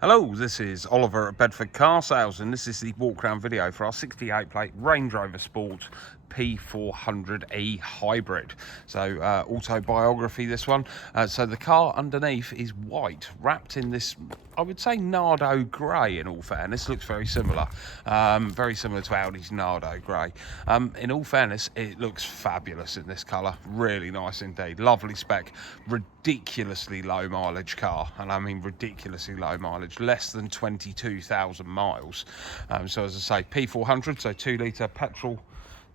Hello, this is Oliver at Bedford Car Sales, and this is the walk around video for our 68 plate Range Rover Sport P400e hybrid. So autobiography, this one. So the car underneath is white, wrapped in this, I would say, Nardo grey. In all fairness, looks very similar to Audi's Nardo grey. In all fairness, it looks fabulous in this colour. Really nice indeed. Lovely spec. Ridiculously low mileage car, and I mean ridiculously low mileage, less than 22,000 miles. So as I say, P400, so 2 litre petrol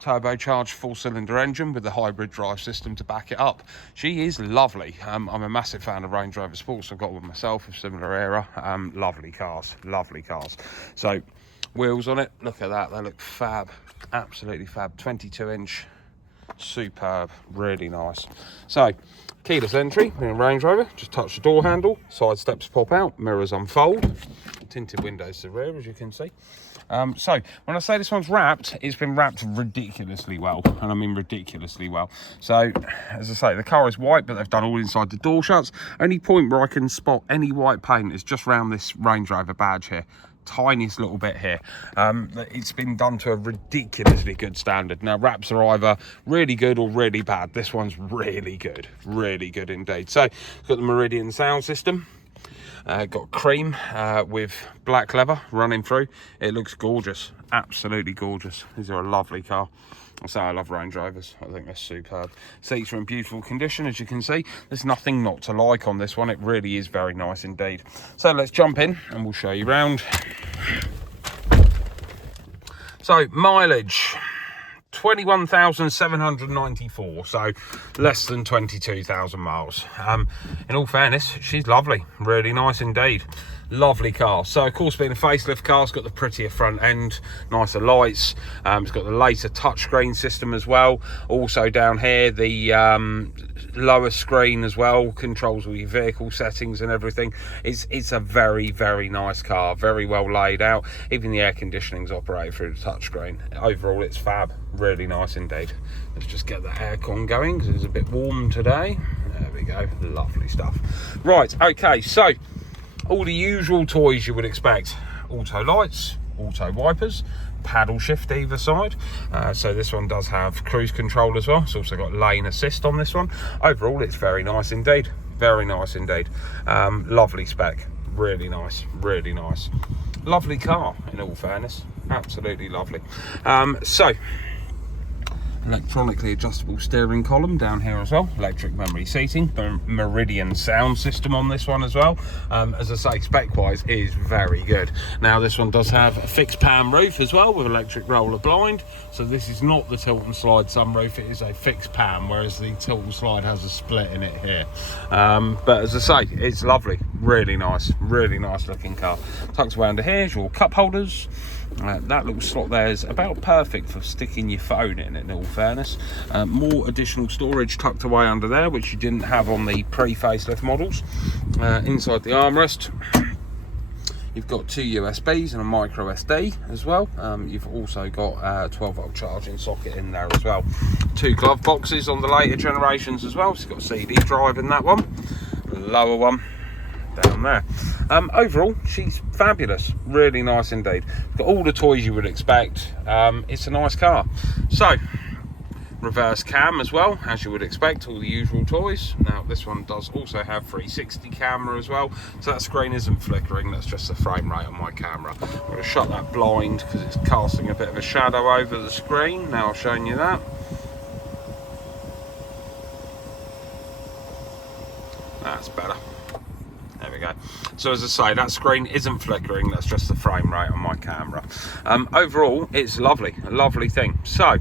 turbocharged 4-cylinder engine with the hybrid drive system to back it up. She is lovely. I'm a massive fan of Range Rover Sports. I've got one myself of similar era. Lovely cars. So wheels on it, look at that, they look fab, absolutely fab. 22-inch, superb, really nice. So keyless entry in a Range Rover, just touch the door handle, side steps pop out, mirrors unfold, tinted windows to the rear, as you can see. So when I say this one's wrapped, it's been wrapped ridiculously well, and I mean ridiculously well. So as I say, the car is white, but they've done all inside the door shuts. Only point where I can spot any white paint is just around this Range Rover badge here. Tiniest little bit here. It's been done to a ridiculously good standard. Now wraps are either really good or really bad. This one's really good indeed. So it's got the Meridian sound system. Got cream with black leather running through. It looks gorgeous, absolutely gorgeous. These are a lovely car. I say I love Range Rovers, I think they're superb. Seats are in beautiful condition, as you can see. There's nothing not to like on this one. It really is very nice indeed. So let's jump in and we'll show you round. So mileage, 21,794, so less than 22,000 miles. In all fairness, she's lovely, really nice indeed. Lovely car. So of course, being a facelift car, it's got the prettier front end, nicer lights. It's got the later touchscreen system as well. Also down here, the lower screen as well, controls all your vehicle settings and everything. It's a very nice car, very well laid out. Even the air conditioning's operated through the touchscreen. Overall, it's fab, really nice indeed. Let's just get the aircon going because it's a bit warm today. There we go, lovely stuff. Right, okay, so all the usual toys you would expect: auto lights, auto wipers, paddle shift either side. So this one does have cruise control as well. It's also got lane assist on this one. Overall, it's very nice indeed. Lovely spec, really nice. Lovely car, in all fairness, absolutely lovely. So electronically adjustable steering column down here as well, electric memory seating, the Meridian sound system on this one as well. As I say, spec wise is very good. Now this one does have a fixed pan roof as well with electric roller blind, so this is not the tilt and slide sunroof, it is a fixed pan, whereas the tilt and slide has a split in it here. But as I say, it's lovely, really nice looking car. Tucked away under here is your cup holders. That little slot there is about perfect for sticking your phone in all fairness. More additional storage tucked away under there, which you didn't have on the pre-facelift models. Inside the armrest, you've got 2 USBs and a micro SD as well. You've also got a 12-volt charging socket in there as well. 2 glove boxes on the later generations as well, so you've got a CD drive in that one. The lower one down there. Overall, she's fabulous, really nice indeed. Got all the toys you would expect. It's a nice car. So reverse cam as well, as you would expect, all the usual toys. Now this one does also have 360 camera as well, so that screen isn't flickering, that's just the frame rate on my camera. I'm going to shut that blind because it's casting a bit of a shadow over the screen. Now I've shown you that. That's better. There we go. So as I say, that screen isn't flickering, that's just the frame rate on my camera. Overall, it's lovely, a lovely thing. So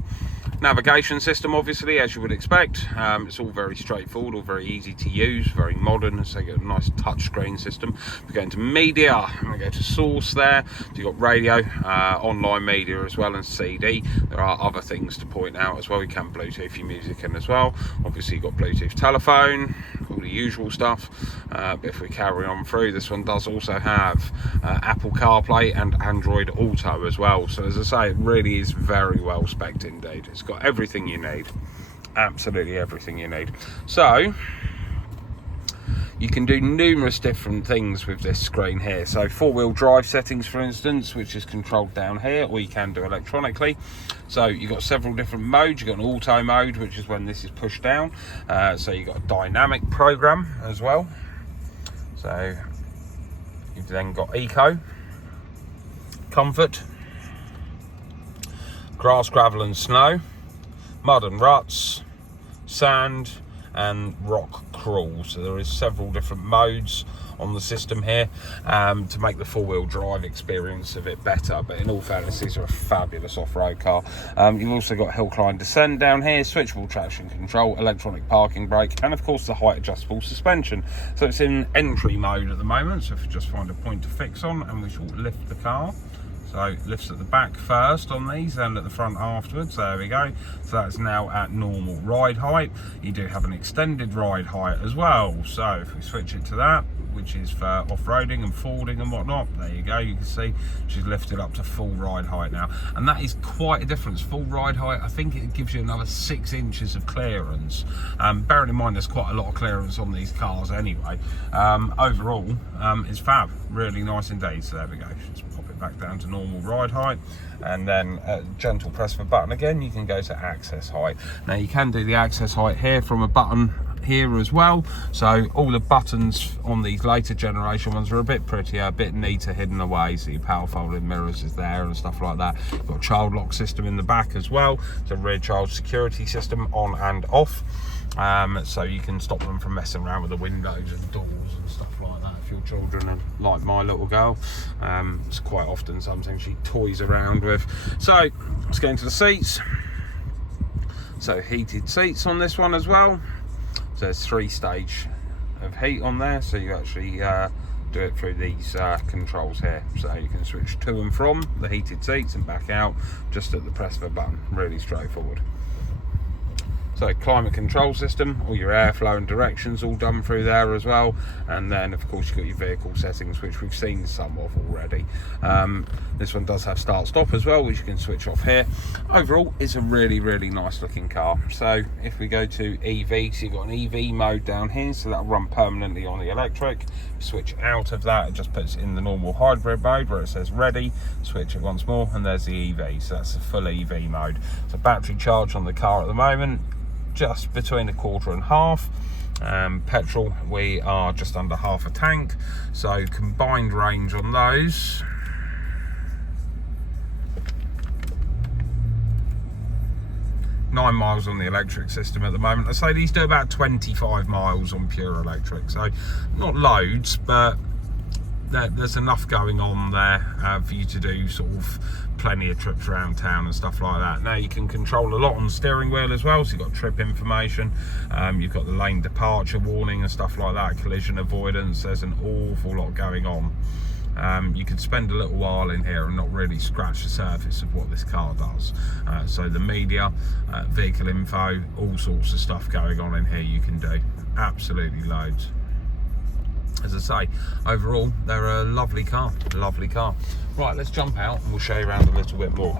navigation system, obviously, as you would expect. It's all very straightforward, all very easy to use, very modern. So you got a nice touch screen system. We go into media, I'm going to go to source there. So you've got radio, online media as well, and CD. There are other things to point out as well. You can Bluetooth your music in as well. Obviously you've got Bluetooth telephone, all the usual stuff. But if we carry on through, this one does also have Apple CarPlay and Android Auto as well. So as I say, it really is very well spec'd indeed. It's got everything you need, absolutely everything you need. So you can do numerous different things with this screen here. So 4-wheel drive settings, for instance, which is controlled down here, or you can do electronically. So you've got several different modes. You've got an auto mode, which is when this is pushed down. So you've got a dynamic program as well. So you've then got eco, comfort, grass, gravel and snow, mud and ruts, sand and rock crawl. So there is several different modes on the system here to make the 4-wheel drive experience a bit better, but in all fairness, these are a fabulous off-road car. You've also got hill climb descent down here, switchable traction control, electronic parking brake, and of course the height adjustable suspension. So it's in entry mode at the moment, so if you just find a point to fix on, and we shall lift the car. So it lifts at the back first on these, then at the front afterwards. There we go. So that's now at normal ride height. You do have an extended ride height as well. So if we switch it to that, which is for off-roading and fording and whatnot, there you go. You can see she's lifted up to full ride height now, and that is quite a difference. Full ride height, I think it gives you another 6 inches of clearance. Bearing in mind there's quite a lot of clearance on these cars anyway. Overall, it's fab, really nice indeed. So there we go. Just pop it back down to normal ride height, and then gentle press of a button again, you can go to access height. Now you can do the access height here from a button here as well. So all the buttons on these later generation ones are a bit prettier, a bit neater, hidden away. So your power folding mirrors is there and stuff like that. You've got a child lock system in the back as well. So rear child security system on and off. So you can stop them from messing around with the windows and doors and stuff like that. If your children are like my little girl, it's quite often something she toys around with. So let's get into the seats. So heated seats on this one as well. So there's 3-stage of heat on there, so you actually do it through these controls here. So you can switch to and from the heated seats and back out just at the press of a button. Really straightforward. So climate control system, all your airflow and directions all done through there as well. And then of course you've got your vehicle settings, which we've seen some of already. This one does have start stop as well, which you can switch off here. Overall, it's a really, really nice looking car. So if we go to EV, so you've got an EV mode down here, so that'll run permanently on the electric. Switch out of that, it just puts it in the normal hybrid mode where it says ready. Switch it once more, and there's the EV. So that's a full EV mode. So battery charge on the car at the moment, just between 1/4 and half. Petrol, we are just under half a tank. So combined range on those, (9 miles on the electric system at the moment. I say these do about 25 miles on pure electric, so not loads, but there's enough going on there for you to do sort of plenty of trips around town and stuff like that. Now you can control a lot on the steering wheel as well, so you've got trip information, you've got the lane departure warning and stuff like that, collision avoidance. There's an awful lot going on. You can spend a little while in here and not really scratch the surface of what this car does. So the media, vehicle info, all sorts of stuff going on in here you can do. Absolutely loads. As I say, overall, they're a lovely car, lovely car. Right, let's jump out and we'll show you around a little bit more.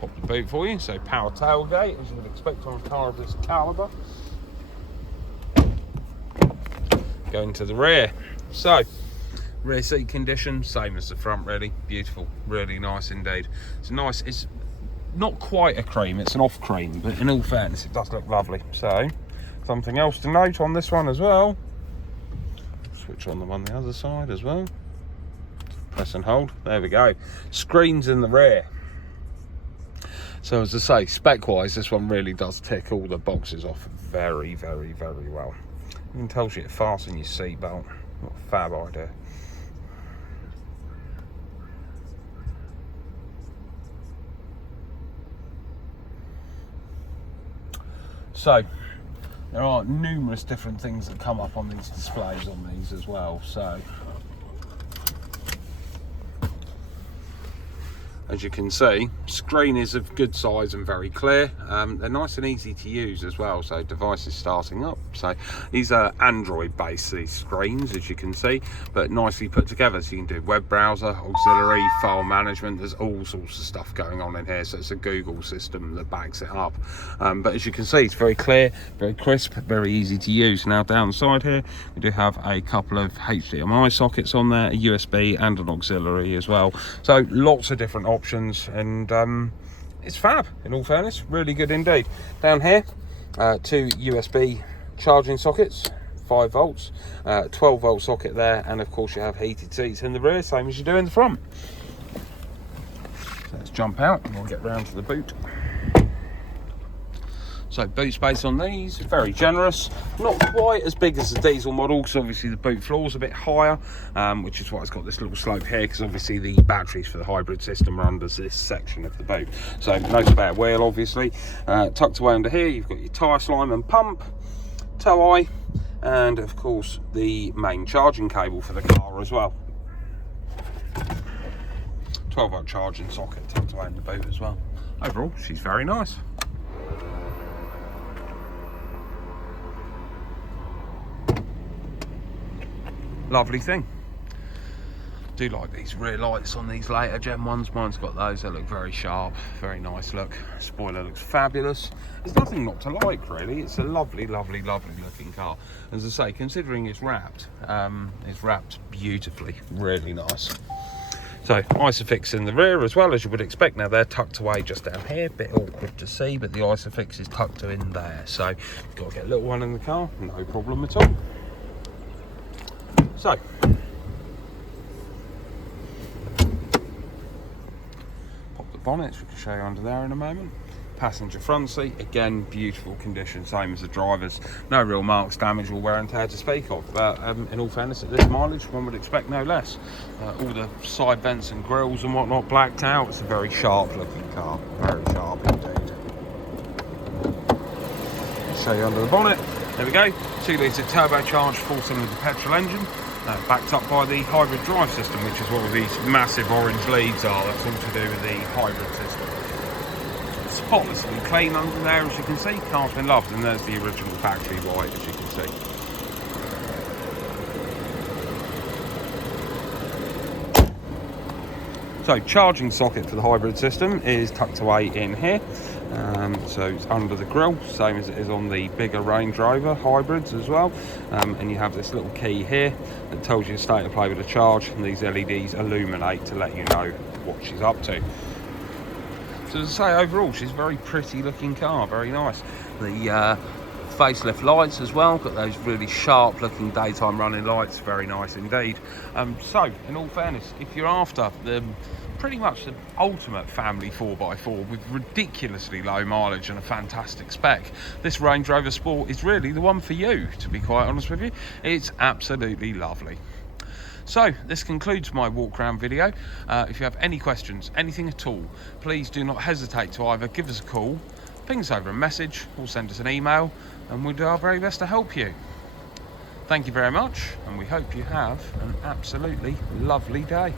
Pop the boot for you, so power tailgate, as you would expect on a car of this calibre. Going to the rear. So, rear seat condition, same as the front really, beautiful, really nice indeed. It's nice, it's not quite a cream, it's an off cream, but in all fairness it does look lovely. So something else to note on this one as well, switch on them on the other side as well, press and hold, there we go. Screens in the rear. So as I say, spec wise this one really does tick all the boxes off very, very, very well. It even tells you to fasten your seatbelt. What a fab idea. So there are numerous different things that come up on these displays on these as well. So As you can see, screen is of good size and very clear. They're nice and easy to use as well, so device is starting up. So these are Android based, these screens, as you can see, but nicely put together, so you can do web browser, auxiliary, file management. There's all sorts of stuff going on in here, so it's a Google system that backs it up. But as you can see, it's very clear, very crisp, very easy to use. Now down the side here, we do have a couple of HDMI sockets on there, a USB and an auxiliary as well, so lots of different options, and it's fab, in all fairness, really good indeed. Down here, 2 USB charging sockets, 5 volts, 12 volt socket there, and of course you have heated seats in the rear, same as you do in the front. So let's jump out and we'll get round to the boot. So boot space on these, very generous, not quite as big as the diesel model, because obviously the boot floor is a bit higher, which is why it's got this little slope here, because obviously the batteries for the hybrid system are under this section of the boot. So no spare wheel, obviously. Tucked away under here, you've got your tyre slime and pump, tow eye, and of course the main charging cable for the car as well. 12 volt charging socket tucked away in the boot as well. Overall, she's very nice. Lovely thing. Do like these rear lights on these later gen ones. Mine's got those. They look very sharp, very nice look. Spoiler looks fabulous. There's nothing not to like, really. It's a lovely, lovely, lovely looking car. As I say, considering it's wrapped beautifully. Really nice. So Isofix in the rear as well, as you would expect. Now they're tucked away just down here, bit awkward to see, but the Isofix is tucked in there. So you've got to get a little one in the car, no problem at all. So, pop the bonnet, which we can show you under there in a moment. Passenger front seat, again, beautiful condition, same as the driver's. No real marks, damage or wear and tear to speak of, but in all fairness, at this mileage, one would expect no less. All the side vents and grills and whatnot blacked out. It's a very sharp looking car, very sharp indeed. Show you under the bonnet. There we go, 2 litre turbocharged 4-cylinder petrol engine. Backed up by the hybrid drive system, which is what these massive orange leads are. That's all to do with the hybrid system. Spotlessly clean under there, as you can see. Car's been loved, and there's the original factory white, as you can see. So charging socket for the hybrid system is tucked away in here. So it's under the grille, same as it is on the bigger Range Rover hybrids as well. And you have this little key here that tells you the state of play with the charge, and these LEDs illuminate to let you know what she's up to. So as I say, overall she's a very pretty looking car, very nice. The facelift lights as well, got those really sharp looking daytime running lights, very nice indeed. So in all fairness, if you're after the pretty much the ultimate family 4x4 with ridiculously low mileage and a fantastic spec, this Range Rover Sport is really the one for you, to be quite honest with you. It's absolutely lovely. So this concludes my walk around video. If you have any questions, anything at all, please do not hesitate to either give us a call, ping us over a message, or send us an email, and we'll do our very best to help you. Thank you very much, and we hope you have an absolutely lovely day.